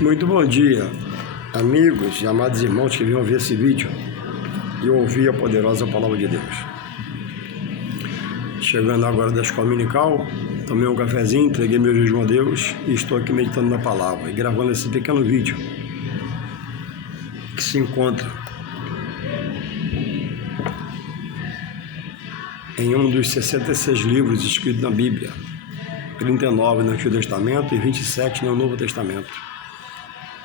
Muito bom dia, amigos e amados irmãos que venham ver esse vídeo e ouvir a poderosa palavra de Deus. Chegando agora da escola dominical, tomei um cafezinho, entreguei meu jejum a Deus e estou aqui meditando na palavra e gravando esse pequeno vídeo que se encontra em um dos 66 livros escritos na Bíblia, 39 no Antigo Testamento e 27 no Novo Testamento.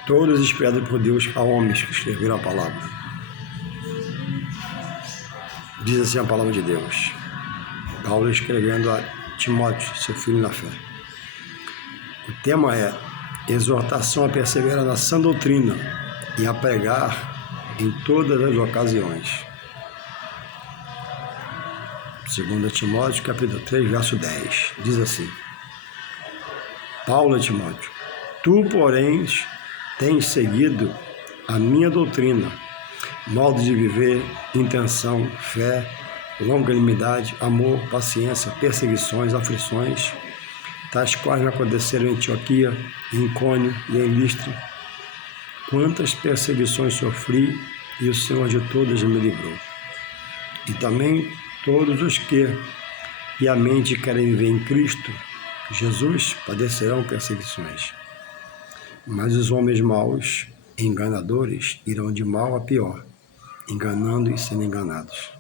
Todos inspirados por Deus a homens que escreveram a palavra. Diz assim a palavra de Deus. Paulo escrevendo a Timóteo, seu filho na fé. O tema é exortação a perseverar na sã doutrina e a pregar em todas as ocasiões. 2 Timóteo, capítulo 3, verso 10. Diz assim. Paulo a Timóteo, tu, porém, tens seguido a minha doutrina, modo de viver, intenção, fé, longanimidade, amor, paciência, perseguições, aflições, tais quais me aconteceram em Antioquia, em Icônio e em Listra. Quantas perseguições sofri e o Senhor de todas me livrou. E também todos os que piamente querem viver em Cristo Jesus padecerão perseguições. Mas os homens maus, enganadores, irão de mal a pior, enganando e sendo enganados.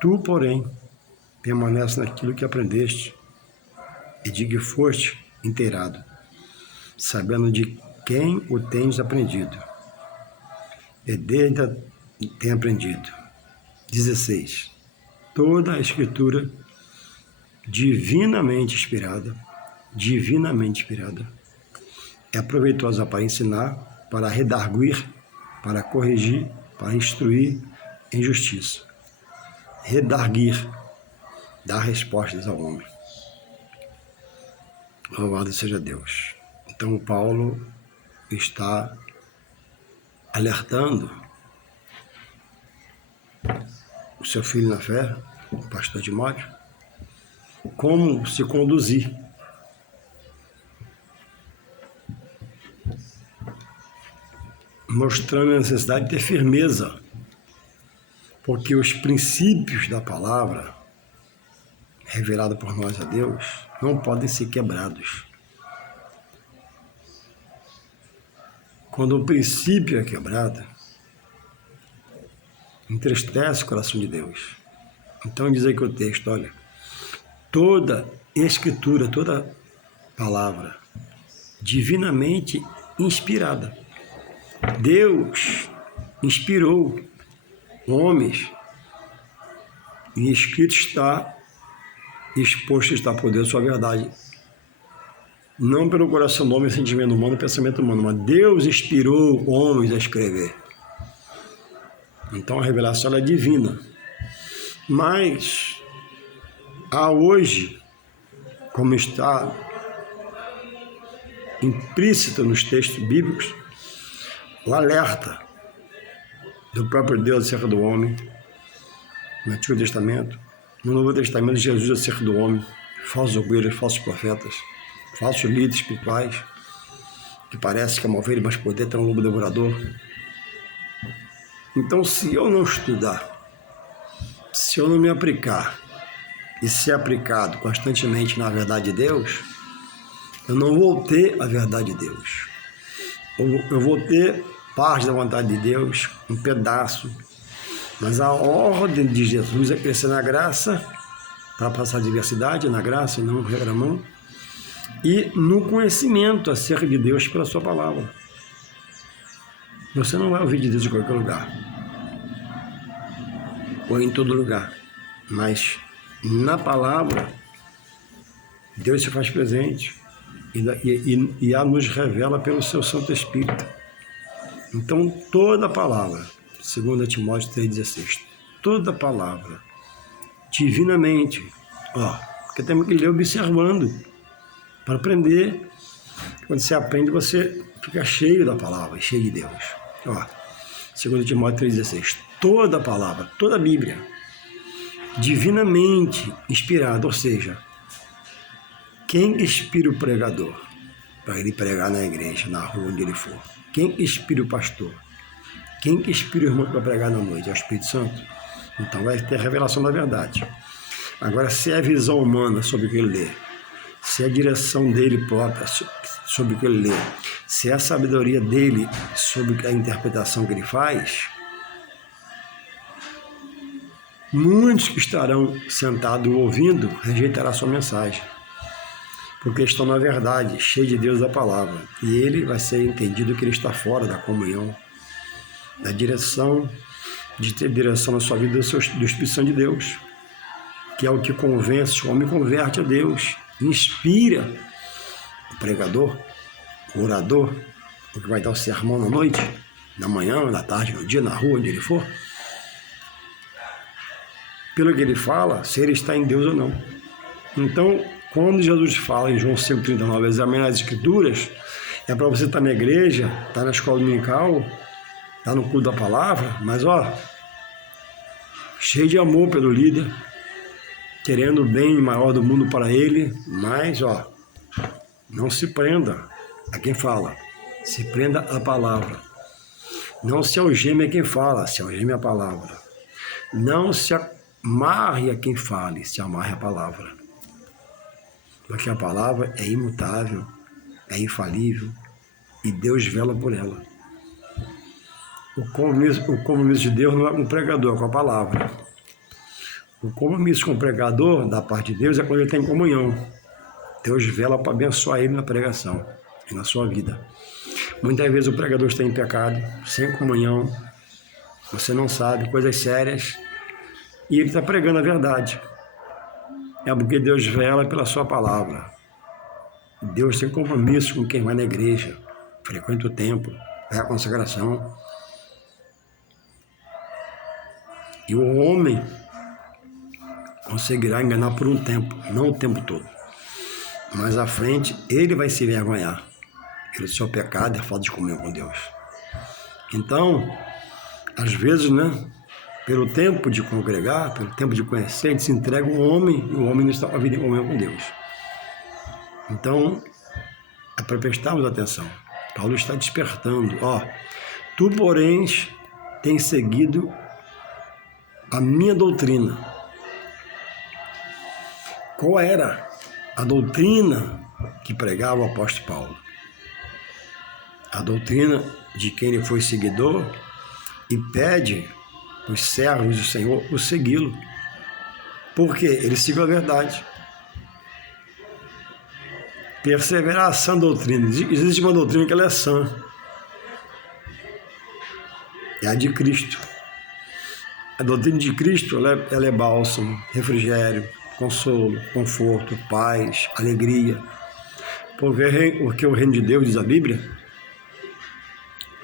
Tu, porém, permanece naquilo que aprendeste e de que foste inteirado, sabendo de quem o tens aprendido. E dele tem aprendido. 16. Toda a Escritura divinamente inspirada, é proveitosa para ensinar, para redarguir, para corrigir, para instruir em justiça. Redarguir, dar respostas ao homem. Louvado seja Deus. Então Paulo está alertando o seu filho na fé, o pastor Timóteo, como se conduzir. Mostrando a necessidade de ter firmeza, porque os princípios da palavra, revelada por nós a Deus, não podem ser quebrados. Quando o princípio é quebrado, entristece o coração de Deus. Então diz aqui o texto, olha, toda Escritura, toda palavra, divinamente inspirada. Deus inspirou homens e escrito está, exposto está por Deus sua verdade. Não pelo coração do homem, sentimento humano, pensamento humano, mas Deus inspirou homens a escrever. Então a revelação é divina. Mas há hoje, como está implícito nos textos bíblicos, o alerta do próprio Deus acerca do homem, no Antigo Testamento, no Novo Testamento, Jesus acerca do homem, falsos obreiros, falsos profetas, falsos líderes espirituais, que parece que é uma ovelha, mas poder ter um lobo devorador. Então, se eu não estudar, se eu não me aplicar e ser aplicado constantemente na verdade de Deus, eu não vou ter a verdade de Deus. Eu vou ter parte da vontade de Deus, um pedaço. Mas a ordem de Jesus é crescer na graça, para passar diversidade na graça e não regramão, e no conhecimento acerca de Deus pela sua palavra. Você não vai ouvir de Deus em qualquer lugar, ou em todo lugar, mas na palavra, Deus se faz presente e a nos revela pelo seu Santo Espírito. Então, toda palavra, 2 Timóteo 3,16, toda palavra, divinamente, porque temos que ler observando, para aprender. Quando você aprende, você fica cheio da palavra, cheio de Deus. 2 Timóteo 3,16, toda palavra, toda a Bíblia, divinamente inspirada, ou seja, quem inspira o pregador? para ele pregar na igreja, na rua onde ele for. Quem que inspira o pastor? Quem que inspira o irmão para pregar na noite? É o Espírito Santo? Então vai ter a revelação da verdade. Agora, se é a visão humana sobre o que ele lê, se é a direção dele própria sobre o que ele lê, se é a sabedoria dele sobre a interpretação que ele faz, muitos que estarão sentados ouvindo rejeitarão a sua mensagem, porque estão na verdade, cheios de Deus da palavra, e ele vai ser entendido que ele está fora da comunhão, da direção, de ter direção na sua vida do Espírito Santo de Deus, que é o que convence, o homem converte a Deus, inspira o pregador, o orador, o que vai dar o sermão na noite, na manhã, na tarde, no dia, na rua, onde ele for, pelo que ele fala, se ele está em Deus ou não. Então, quando Jesus fala em João 5,39, examinar as Escrituras, é para você estar na igreja, estar na escola dominical, estar no culto da palavra, mas cheio de amor pelo líder, querendo o bem maior do mundo para ele, mas não se prenda a quem fala, se prenda à palavra. Não se algeme a quem fala, se algeme a palavra. Não se amarre a quem fale, se amarre a palavra. Porque a palavra é imutável, é infalível, e Deus vela por ela. O compromisso de Deus não é com o pregador, é com a palavra. O compromisso com o pregador, da parte de Deus, é quando ele tem comunhão. Deus vela para abençoar ele na pregação e na sua vida. Muitas vezes o pregador está em pecado, sem comunhão, você não sabe, coisas sérias, e ele está pregando a verdade. É porque Deus vela pela sua palavra. Deus tem compromisso com quem vai na igreja, frequenta o templo, vai à consagração. E o homem conseguirá enganar por um tempo, não o tempo todo. Mas à frente, ele vai se envergonhar pelo seu pecado e a falta de comunhão com Deus. Então, às vezes, pelo tempo de congregar, pelo tempo de conhecer, a gente se entrega um homem e o homem não está com a vida em comunhão com Deus. Então, é para prestarmos atenção. Paulo está despertando. Tu, porém, tens seguido a minha doutrina. Qual era a doutrina que pregava o apóstolo Paulo? A doutrina de quem ele foi seguidor e pede os servos do Senhor o segui-lo. Por quê? Ele seguiu a verdade. Perseverar a sã doutrina. Existe uma doutrina que ela é sã. É a de Cristo. A doutrina de Cristo ela é bálsamo, refrigério, consolo, conforto, paz, alegria. Porque o reino de Deus, diz a Bíblia,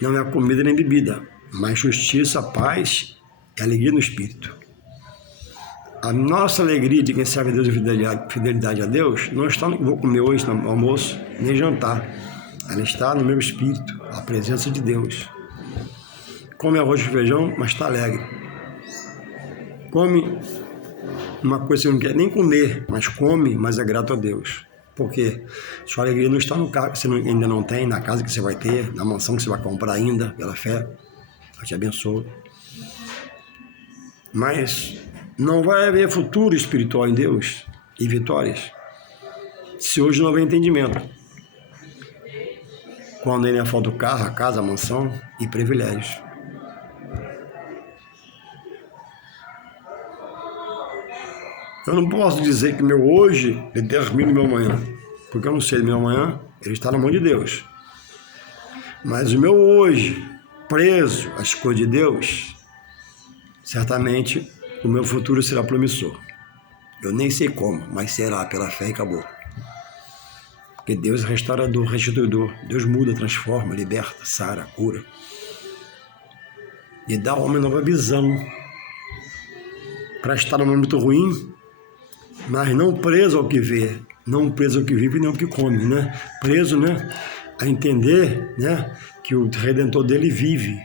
não é comida nem bebida, mas justiça, paz e alegria no Espírito. A nossa alegria de quem serve a Deus e fidelidade a Deus não está no que vou comer hoje no almoço, nem jantar. Ela está no meu espírito, a presença de Deus. Come arroz e feijão, mas está alegre. Come uma coisa que você não quer nem comer, mas come, mas é grato a Deus. Porque sua alegria não está no carro que você ainda não tem, na casa que você vai ter, na mansão que você vai comprar ainda, pela fé. Deus te abençoe. Mas não vai haver futuro espiritual em Deus e vitórias se hoje não houver entendimento. Quando ainda falta o carro, a casa, a mansão e privilégios. Eu não posso dizer que meu hoje determina o meu amanhã, porque eu não sei do meu amanhã, ele está na mão de Deus. Mas o meu hoje, preso às coisas de Deus, certamente o meu futuro será promissor. Eu nem sei como, mas será pela fé e acabou. Porque Deus é restaurador, restituidor. Deus muda, transforma, liberta, sara, cura. E dá ao homem nova visão para estar num momento ruim, mas não preso ao que vê, não preso ao que vive nem ao que come, Preso, a entender, que o Redentor dele vive,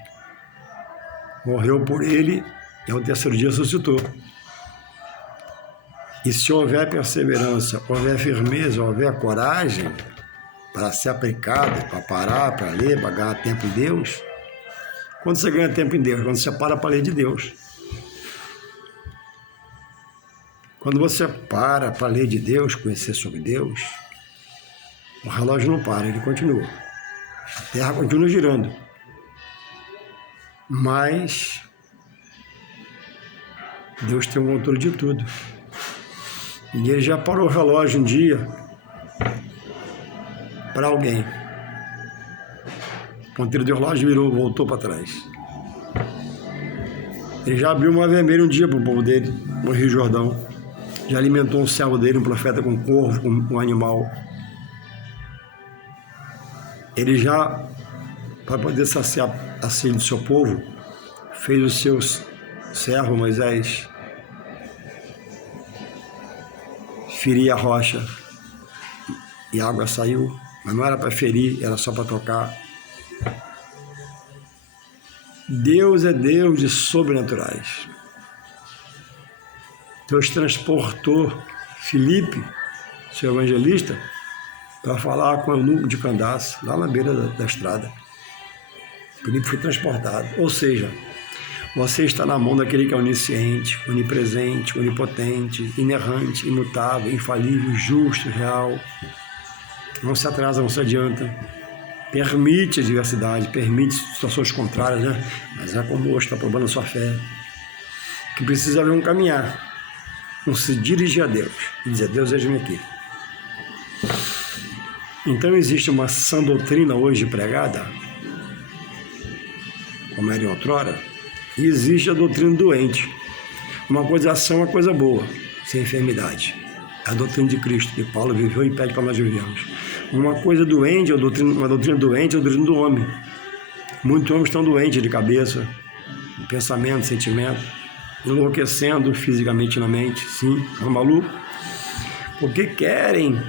morreu por ele e ao terceiro dia ressuscitou. E se houver perseverança, houver firmeza, houver coragem para ser aplicado, para parar, para ler, para ganhar tempo em Deus. Quando você ganha tempo em Deus? Quando você para para ler de Deus. Quando você para para ler de Deus, conhecer sobre Deus, o relógio não para, ele continua. A Terra continua girando. Mas Deus tem o controle de tudo. E ele já parou o relógio um dia para alguém. O ponteiro do relógio virou, voltou para trás. Ele já abriu uma vermelha um dia para o povo dele, no Rio Jordão. Já alimentou um servo dele, um profeta com corvo, com um animal. Ele já, para poder saciar a sede do seu povo, fez o seu servo Moisés ferir a rocha e a água saiu, mas não era para ferir, era só para tocar. Deus é Deus de sobrenaturais. Deus transportou Filipe, seu evangelista, para falar com o eunuco de Candace, lá na beira da estrada. Filipe foi transportado. Ou seja, você está na mão daquele que é onisciente, onipresente, onipotente, inerrante, imutável, infalível, justo, real. Não se atrasa, não se adianta. Permite a diversidade, permite situações contrárias, né? Mas é como hoje está provando a sua fé. Que precisa haver um caminhar, um se dirigir a Deus e dizer: Deus, eis-me aqui. Então existe uma sã doutrina hoje pregada, como era em outrora, e existe a doutrina doente. Uma coisa sã, uma coisa boa, sem enfermidade. É a doutrina de Cristo, que Paulo viveu e pede para nós vivermos. Uma coisa doente, uma doutrina doente é a doutrina do homem. Muitos homens estão doentes de cabeça, de pensamento, sentimento, enlouquecendo fisicamente na mente, sim, são malucos, porque querem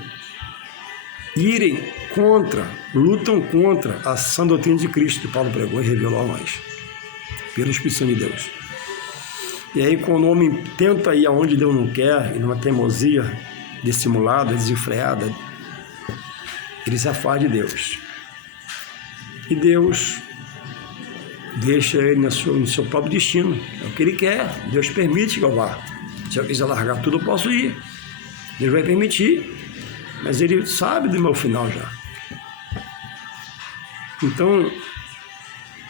irem contra, lutam contra a sã doutrina de Cristo que Paulo pregou e revelou a nós, pelo Espírito Santo de Deus. E aí, quando o homem tenta ir aonde Deus não quer, e numa teimosia dissimulada, desenfreada, ele se afasta de Deus. E Deus deixa ele no seu próprio destino. É o que ele quer. Deus permite que eu vá. Se eu quiser largar tudo, eu posso ir. Deus vai permitir. Mas ele sabe do meu final já. Então,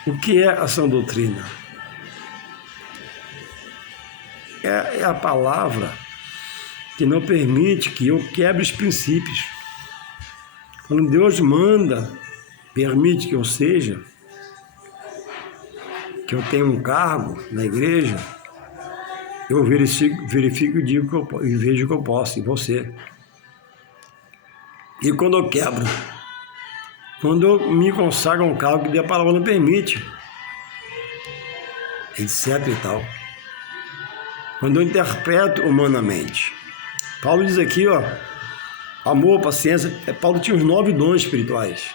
o que é a sã doutrina? É a palavra que não permite que eu quebre os princípios. Quando Deus manda, permite que eu seja, que eu tenha um cargo na igreja, eu verifico e digo que eu e vejo que eu posso, e você. E quando eu quebro, quando eu me consagro a um cargo que a palavra não permite, etc e tal. Quando eu interpreto humanamente. Paulo diz aqui, ó, amor, paciência. Paulo tinha os 9 dons espirituais.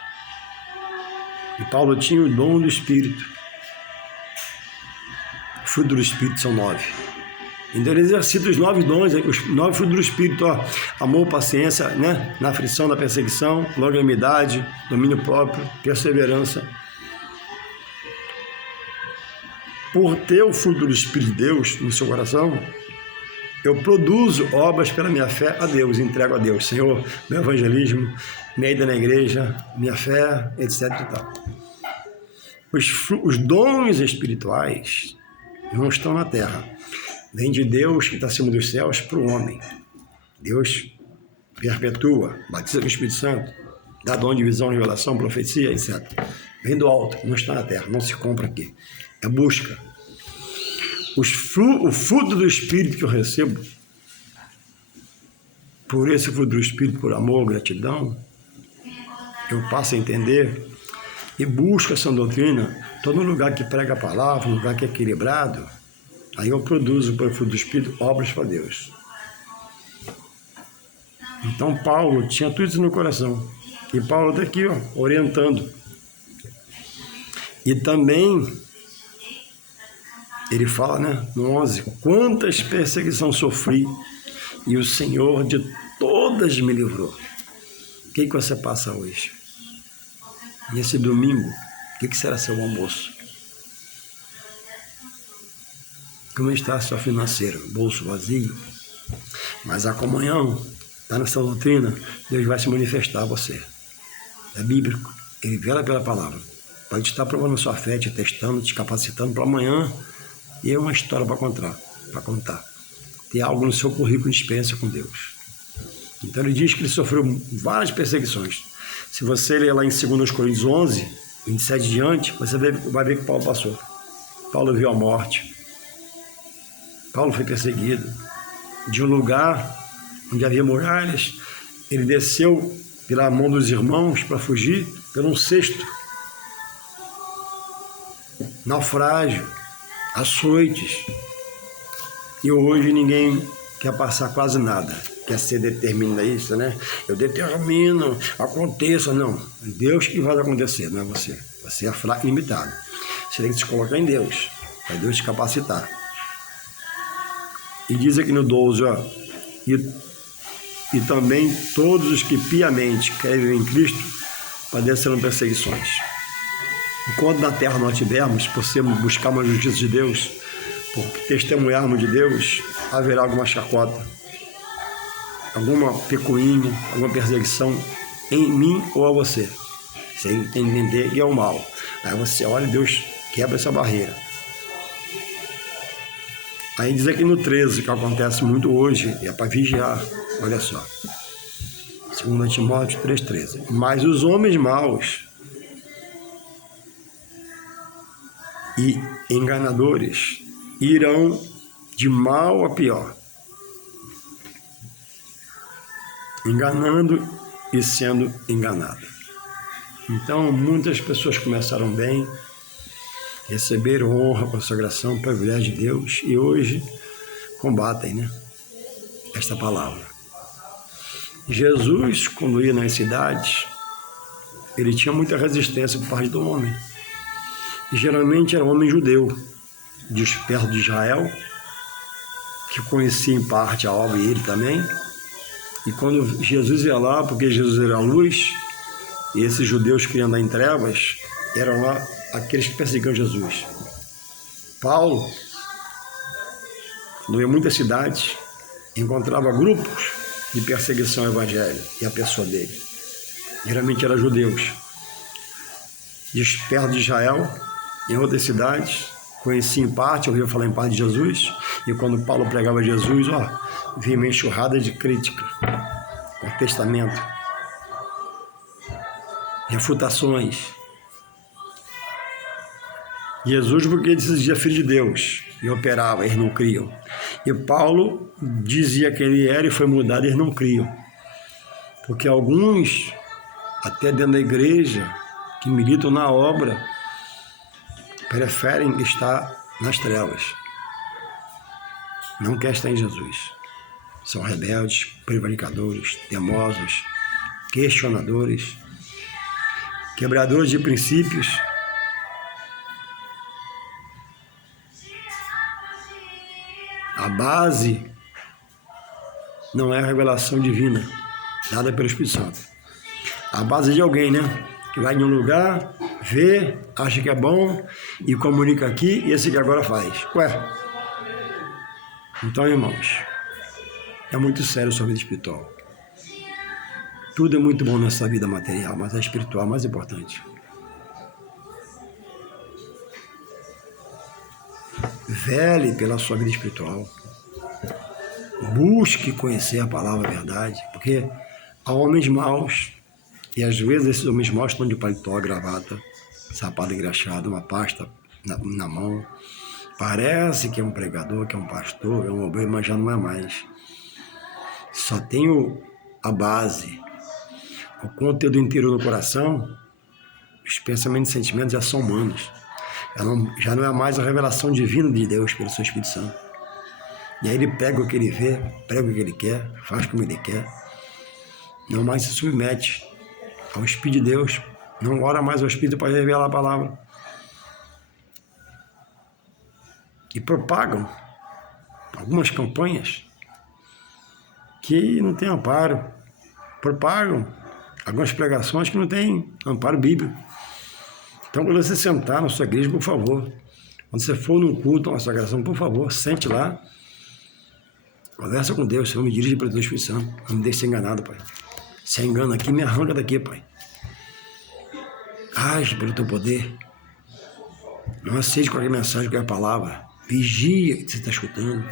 E Paulo tinha o dom do Espírito. O fruto do Espírito são 9. Então ele exercita os 9 dons, os 9 frutos do Espírito, ó, amor, paciência, né? Na aflição, na perseguição, longanimidade, domínio próprio, perseverança. Por ter o fruto do Espírito de Deus no seu coração, eu produzo obras pela minha fé a Deus, entrego a Deus. Senhor, meu evangelismo, minha ida na igreja, minha fé, etc. e tal. Os dons espirituais não estão na terra. Vem de Deus que está acima dos céus para o homem. Deus perpetua, batiza com o Espírito Santo, dá dom de visão, revelação, profecia, etc. Vem do alto, não está na terra, não se compra aqui. É busca. O fruto do Espírito que eu recebo, por esse fruto do Espírito, por amor, gratidão, eu passo a entender e busco essa doutrina. Estou num lugar que prega a palavra, num lugar que é equilibrado, aí eu produzo, pelo fruto do Espírito, obras para Deus. Então Paulo tinha tudo isso no coração. E Paulo está aqui, ó, orientando. E também ele fala, né, no 11, quantas perseguições sofri e o Senhor de todas me livrou. O que você passa hoje? Nesse domingo, o que será seu almoço? Como está seu financeiro? Bolso vazio? Mas a comunhão está nessa doutrina, Deus vai se manifestar a você. É bíblico, ele vela pela palavra. Pode estar provando sua fé, te testando, te capacitando para amanhã. E é uma história para contar. Tem algo no seu currículo de experiência com Deus. Então ele diz que ele sofreu várias perseguições. Se você ler lá em 2 Coríntios 11, 27 diante, você vai ver que Paulo passou. Paulo viu a morte. Paulo foi perseguido. De um lugar onde havia muralhas, ele desceu pela mão dos irmãos para fugir pelo um cesto. Naufrágio, açoites. E hoje ninguém quer passar quase nada. Quer ser determinista, né? Eu determino, aconteça. Não, Deus que vai acontecer, não é você. Você é fraco e limitado. Você tem que se colocar em Deus, para Deus te capacitar. E diz aqui no 12, ó, e também todos os que piamente creem em Cristo padecerão perseguições. Enquanto na terra nós tivermos, por buscarmos a justiça de Deus, por testemunharmos de Deus, haverá alguma chacota, alguma picuinha, alguma perseguição em mim ou a você. Você tem que entender que é o mal. Aí você olha e Deus quebra essa barreira. Aí diz aqui no 13, que acontece muito hoje, é para vigiar, olha só. 2 Timóteo 3,13. Mas os homens maus e enganadores irão de mal a pior, enganando e sendo enganado. Então, muitas pessoas começaram bem, receberam honra, consagração, privilégio de Deus e hoje combatem, né, esta palavra. Jesus, quando ia nas cidades, ele tinha muita resistência por parte do homem. E geralmente era um homem judeu, perto de Israel, que conhecia em parte a obra e ele também. E quando Jesus ia lá, porque Jesus era a luz, e esses judeus que queriam andar em trevas, eram lá aqueles que perseguiam Jesus. Paulo, quando ia em muitas cidades, encontrava grupos de perseguição ao evangelho e a pessoa dele. Geralmente eram judeus. Perto de Israel, em outras cidades, conhecia em parte, ouvia falar em parte de Jesus, e quando Paulo pregava Jesus, vinha uma enxurrada de crítica, contestamento, refutações. Jesus, porque ele se dizia filho de Deus, e operava, eles não criam. E Paulo dizia que ele era e foi mudado, eles não criam. Porque alguns, até dentro da igreja, que militam na obra, preferem estar nas trevas. Não quer estar em Jesus. São rebeldes, prevaricadores, teimosos, questionadores, quebradores de princípios. A base não é a revelação divina dada pelo Espírito Santo. A base de alguém, né? Que vai em um lugar, vê, acha que é bom e comunica aqui e esse que agora faz. Ué. Então, irmãos, é muito sério a sua vida espiritual. Tudo é muito bom nessa vida material, mas a espiritual é mais importante. Vele pela sua vida espiritual. Busque conhecer a palavra verdade, porque há homens maus, e às vezes esses homens maus estão de paletó, gravata, sapato engraxado, uma pasta na mão. Parece que é um pregador, que é um pastor, é um obreiro, mas já não é mais. Só tem a base, o conteúdo interior do coração, os pensamentos e sentimentos já são humanos. Já não é mais a revelação divina de Deus pelo seu Espírito Santo. E aí ele prega o que ele vê, prega o que ele quer, faz como ele quer. Não mais se submete ao Espírito de Deus. Não ora mais ao Espírito para revelar a palavra. E propagam algumas campanhas que não têm amparo. Propagam algumas pregações que não tem amparo bíblico. Então, quando você sentar na sua igreja, por favor, quando você for num culto, uma sagração, por favor, sente lá, conversa com Deus, Senhor, me dirige para o teu Espírito Santo, não me deixe ser enganado, Pai. Se é engano aqui, me arranca daqui, Pai. Age pelo teu poder. Não aceite qualquer mensagem, qualquer palavra. Vigia o que você está escutando.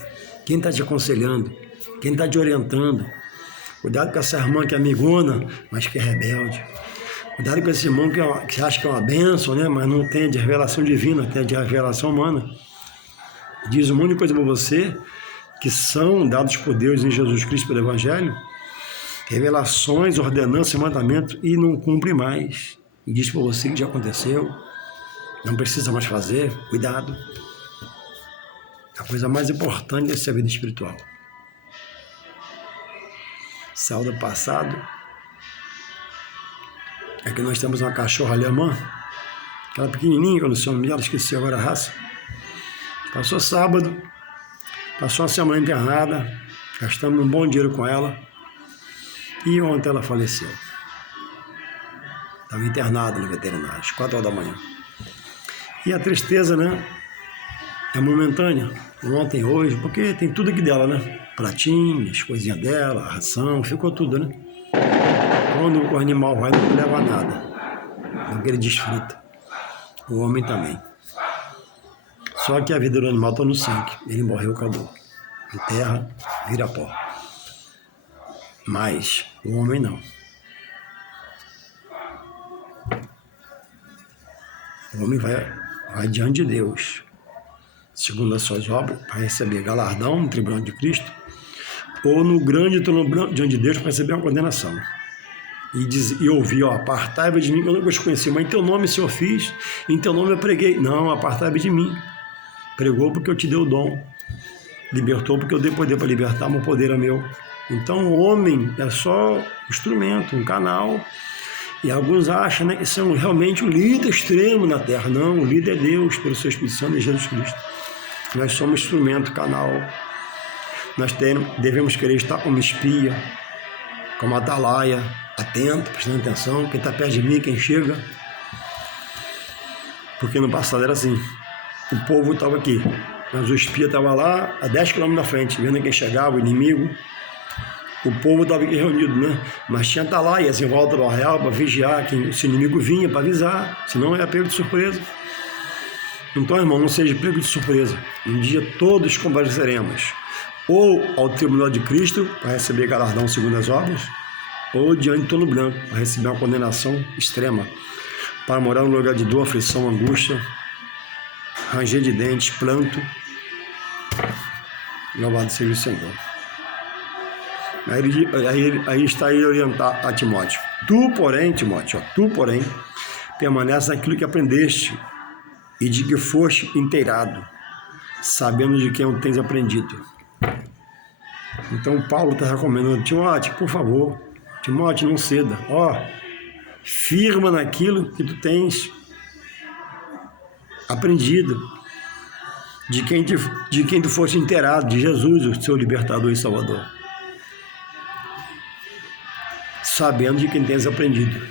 Quem está te aconselhando? Quem está te orientando? Cuidado com essa irmã que é amigona, mas que é rebelde. Cuidado com esse irmão que acha que é uma bênção, né? Mas não tem de revelação divina, tem de revelação humana. Diz um monte de coisa para você que são dados por Deus em Jesus Cristo pelo Evangelho. Revelações, ordenanças, mandamentos e não cumpre mais. E diz para você que já aconteceu. Não precisa mais fazer. Cuidado. A coisa mais importante é a vida espiritual. Saiu do passado. É que nós temos uma cachorra alemã, aquela pequenininha, que eu não sei o nome dela, esqueci agora a raça. Passou sábado, passou uma semana internada, gastamos um bom dinheiro com ela e ontem ela faleceu. Estava internada no veterinário, às 4 horas da manhã. E a tristeza, né, é momentânea, ontem, hoje, porque tem tudo aqui dela, né? Pratinho, as coisinhas dela, a ração, ficou tudo, né? Quando o animal vai, não leva nada, porque ele desfruta. O homem também. Só que a vida do animal está no sangue. Ele morreu, acabou. Enterra, vira pó. Mas o homem não. O homem vai diante de Deus, segundo as suas obras, para receber galardão no tribunal de Cristo, ou no grande trono diante de Deus para receber uma condenação. E ouvi, apartai-vos de mim, eu não vos conheci, mas em teu nome, Senhor, fiz, em teu nome eu preguei. Não, apartai-vos de mim. Pregou porque eu te dei o dom. Libertou porque eu dei poder para libertar, mas o poder é meu. Então o homem é só um instrumento, um canal. E alguns acham, né, que são realmente o líder extremo na Terra. Não, o líder é Deus, pelo seu Espírito Santo e Jesus Cristo. Nós somos instrumento, canal. Nós devemos querer estar como espia, como atalaia, atento, prestando atenção, quem está perto de mim, quem chega. Porque no passado era assim, o povo estava aqui, mas o espia estava lá a 10 km na frente, vendo quem chegava, o inimigo. O povo estava aqui reunido, né? Mas tinha atalaias em volta do arraial para vigiar, se o inimigo vinha, para avisar, senão era pego de surpresa. Então, irmão, não seja pego de surpresa. Um dia todos compareceremos, ou ao tribunal de Cristo, para receber galardão segundo as obras, ou diante do trono branco, para receber uma condenação extrema, para morar no lugar de dor, aflição, angústia, ranger de dentes, pranto. Louvado seja o Senhor. Aí está ele orientar a Timóteo. Tu, porém, Timóteo, permanece naquilo que aprendeste e de que foste inteirado, sabendo de quem o tens aprendido. Então Paulo está recomendando, Timóteo, por favor, Timóteo, não ceda. Firma naquilo que tu tens aprendido, de quem tu foste inteirado, de Jesus, o seu libertador e salvador. Sabendo de quem tens aprendido.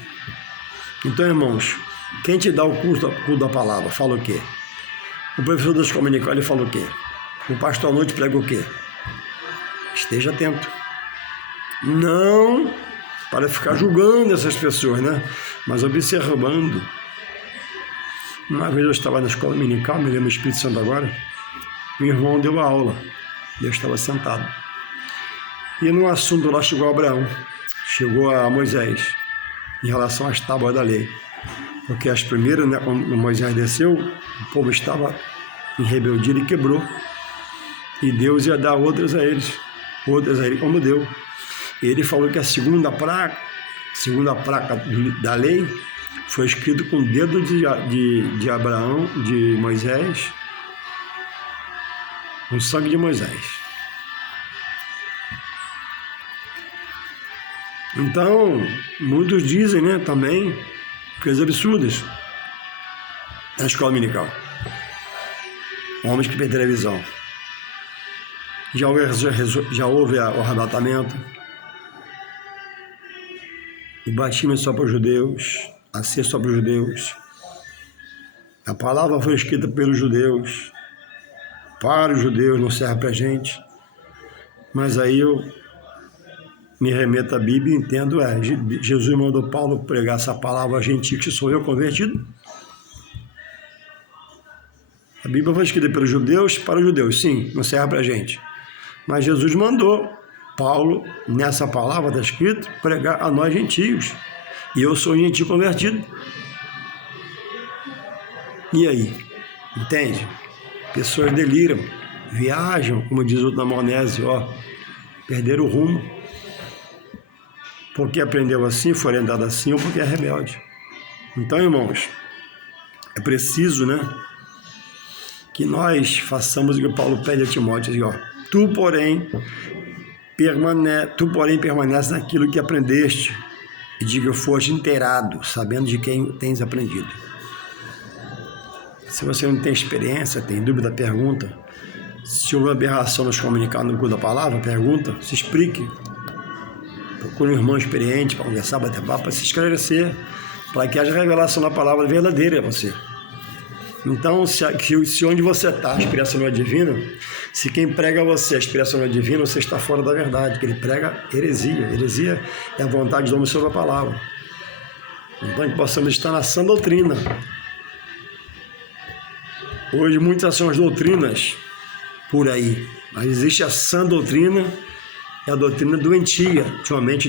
Então, irmãos, quem te dá o curso da palavra fala o quê? O professor da escola dominical, ele fala o quê? O pastor à noite prega o quê? Esteja atento. Não para ficar julgando essas pessoas, né? Mas observando. Uma vez eu estava na escola dominical, me lembro do Espírito Santo agora, meu irmão deu a aula, eu estava sentado. E no assunto lá chegou Abraão, chegou a Moisés, em relação às tábuas da lei. Porque as primeiras, né, quando Moisés desceu, o povo estava em rebeldia e quebrou. E Deus ia dar outras a eles como deu. E ele falou que a segunda placa da lei foi escrito com o dedo de Abraão, de Moisés, com o sangue de Moisés. Então, muitos dizem, né, também, coisas absurdas na escola dominical. Homens que perderam a visão. Já houve o arrebatamento. o batismo é só para os judeus, a ceia é só para os judeus. A palavra foi escrita pelos judeus, para os judeus, não serve para a gente. Mas aí eu me remeto à Bíblia e entendo, Jesus mandou Paulo pregar essa palavra a gentil, que sou eu convertido. A Bíblia foi escrita pelos judeus, para os judeus, sim, não serve para a gente. Mas Jesus mandou Paulo, nessa palavra está escrito, pregar a nós gentios. E eu sou gentil convertido. E aí? Entende? Pessoas deliram, viajam, como diz o Maionese, perderam o rumo. Porque aprendeu assim, foi orientado assim, ou porque é rebelde. Então, irmãos, é preciso, que nós façamos o que Paulo pede a Timóteo, tu, porém, permanece naquilo que aprendeste, e diga, foste inteirado, sabendo de quem tens aprendido. Se você não tem experiência, tem dúvida, pergunta. Se houve aberração nos comunicar no curso da palavra, pergunta, se explique. Procure um irmão experiente para conversar, bater papo, para se esclarecer, para que haja revelação da palavra verdadeira a você. Então, se onde você está, a inspiração não é divina, se quem prega a você a inspiração não é divina, você está fora da verdade, que ele prega heresia. Heresia é a vontade do homem sobre a palavra. Então, que possamos estar na sã doutrina. Hoje, muitas são as doutrinas por aí, mas existe a sã doutrina, é a doutrina doentia, da mente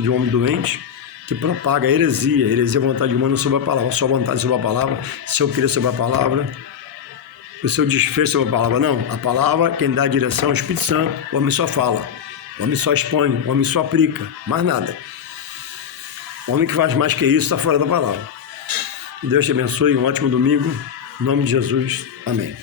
de homem doente, que propaga a heresia. Heresia é a vontade humana sobre a palavra, a sua vontade sobre a palavra, seu querer sobre a palavra, o seu desfecho sobre a palavra. Não, a palavra, quem dá a direção é o Espírito Santo. O homem só fala, o homem só expõe, o homem só aplica, mais nada. O homem que faz mais que isso está fora da palavra. Deus te abençoe, um ótimo domingo, em nome de Jesus, amém.